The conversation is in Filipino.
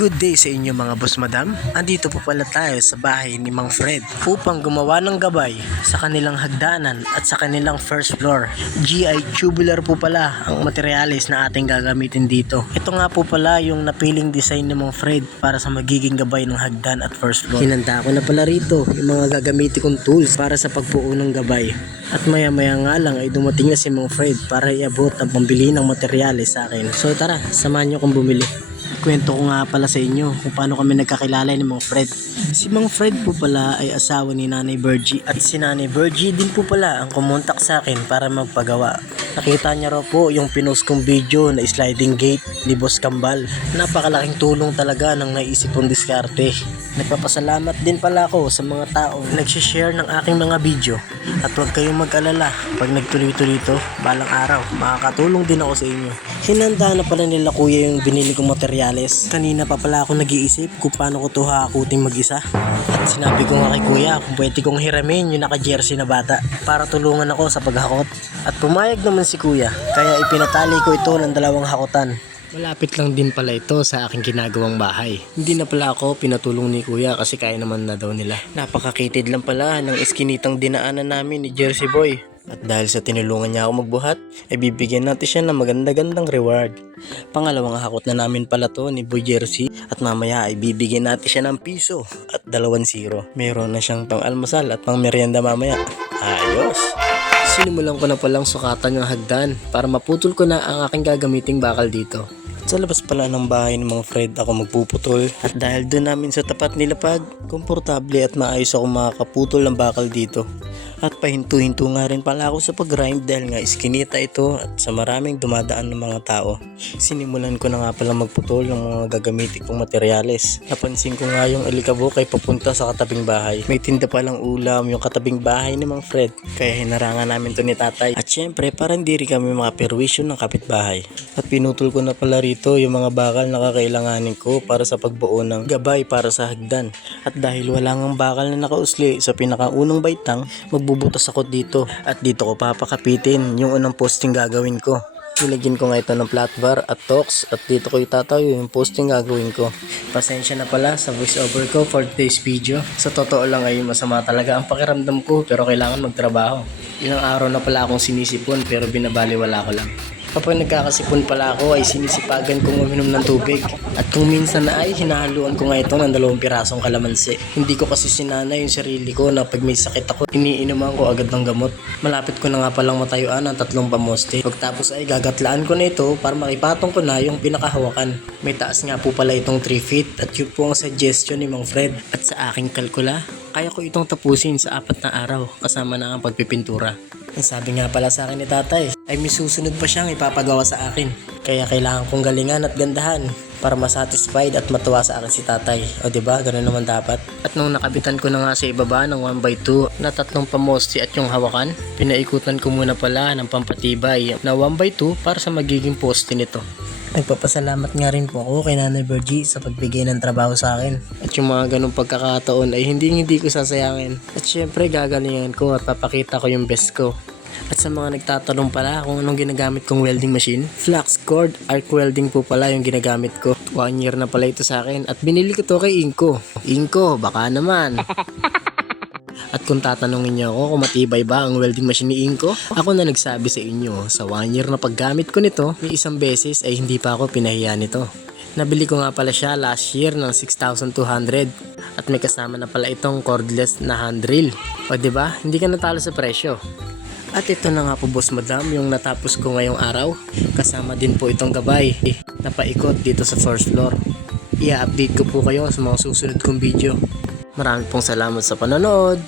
Good day sa inyo mga boss madam. Andito po pala tayo sa bahay ni Mang Fred upang gumawa ng gabay sa kanilang hagdanan at sa kanilang first floor. GI tubular po pala ang materialis na ating gagamitin dito. Ito nga po pala yung napiling design ni Mang Fred para sa magiging gabay ng hagdan at first floor. Hinanda ko na pala rito yung mga gagamitin kong tools para sa pagbuo ng gabay. At maya maya nga lang ay dumating na si Mang Fred para iabot ang pambili ng materyales sa akin. So tara, samahan nyo kong bumili. Kwento ko nga pala sa inyo kung paano kami nagkakilala ni Mang Fred. Si Mang Fred po pala ay asawa ni Nanay Virgie at si Nanay Virgie din po pala ang kumontak sa akin para magpagawa. Nakita niya raw po yung pinost kong video na sliding gate ni Boss Kambal. Napakalaking tulong talaga ng naisip kong diskarte. Nagpapasalamat din pala ako sa mga taong nagsishare ng aking mga video. At huwag kayong mag-alala, pag nagtuloy-tuloy ito, balang araw, makakatulong din ako sa inyo. Hinanda na pala nila kuya yung binili kong materyales. Kanina pa pala ako nag-iisip kung paano ko ito hakutin mag-isa. At sinabi ko nga kay kuya kung pwede kong hiramin yung naka-jersey na bata para tulungan ako sa paghakot. At pumayag naman si kuya, kaya ipinatali ko ito ng dalawang hakutan. Malapit lang din pala ito sa aking ginagawang bahay. Hindi na pala ako pinatulong ni kuya kasi kaya naman na daw nila. Napakakitid lang pala ng iskinitang dinaanan namin ni Jersey Boy. At dahil sa tinulungan niya ako magbuhat, ay bibigyan natin siya ng maganda-gandang reward. Pangalawang hakot na namin pala to ni Boy Jersey at mamaya ay bibigyan natin siya ng piso at 2-0. Meron na siyang pang almusal at pang merienda mamaya. Ayos! Sinimulan ko na palang sukatan ng hagdan para maputol ko na ang aking gagamiting bakal dito. Sa labas pala ng bahay ng mga Fred ako magpuputol at dahil doon namin sa tapat nilapag, komportable at maayos ako makakaputol ng bakal dito. At pahinto-hinto nga rin pala ako sa pag-grind dahil nga iskinita ito at sa maraming dumadaan ng mga tao. Sinimulan ko na nga pala magputol ng mga gagamitin kong materyales. Napansin ko nga yung alikabok ay papunta sa katabing bahay. May tinda palang ulam yung katabing bahay ni Mang Fred. Kaya hinarangan namin to ni tatay. At syempre para hindi rin kami makaperwisyon ng kapitbahay. At pinutol ko na pala rito yung mga bakal na kakailanganin ko para sa pagbuo ng gabay para sa hagdan. At dahil wala ngang bakal na nakausli sa pinakaunang baitang, magbubutas ako dito at dito ko papakapitin yung unang posting gagawin ko. Nilagyan ko nga ito ng flat bar at tox at dito ko itatayo yung posting gagawin ko. Pasensya na pala sa voice over ko for today's video. Sa totoo lang ay masama talaga ang pakiramdam ko pero kailangan magtrabaho. Ilang araw na pala akong sinisipon pero binabaliwala ko lang. Kapag nagkakasipon pala ako ay sinisipagan kong uminom ng tubig. At kung minsan na ay hinahaluan ko nga ito ng 2 pirasong kalamansi. Hindi ko kasi sinanay yung sarili ko na pag may sakit ako, iniinuman ko agad ng gamot. Malapit ko na nga palang matayuan ng 3 pamoste. Pagtapos ay gagatlaan ko na ito para makipatong ko na yung pinakahawakan. May taas nga po pala itong 3 feet at yun po ang suggestion ni Mang Fred. At sa aking kalkula, kaya ko itong tapusin sa 4 na araw kasama na ang pagpipintura. Ang sabi nga pala sa akin ni tatay ay may susunod pa siyang ipapagawa sa akin. Kaya kailangan kong galingan at gandahan para masatisfied at matuwa sa akin si tatay. O diba, ganoon naman dapat. At nung nakabitan ko na nga sa ibaba ng 1x2 na 3 pamoste at yung hawakan, pinaikutan ko muna pala ng pampatibay na 1x2 para sa magiging poste nito. Nagpapasalamat nga rin po ako kay Nanay Virgie sa pagbigay ng trabaho sa akin. At yung mga ganong pagkakataon ay hindi ko sasayangin. At syempre gagalingan ko at papakita ko yung best ko. At sa mga nagtatanong pala kung anong ginagamit kong welding machine, flux cord arc welding po pala yung ginagamit ko. 1 year na pala ito sa akin at binili ko to kay Inko. Inko, baka naman. At kung tatanungin niyo ako kung matibay ba ang welding machine ni Inko, ako na nagsabi sa inyo, sa 1 year na paggamit ko nito, may isang beses ay hindi pa ako pinahiya nito. Nabili ko nga pala siya last year ng 6,200 at may kasama na pala itong cordless na hand drill. O diba, hindi ka natalo sa presyo. At ito na nga po boss madam yung natapos ko ngayong araw. Kasama din po itong gabay na paikot dito sa first floor. I-update ko po kayo sa mga susunod kong video. Maraming pong salamat sa panonood.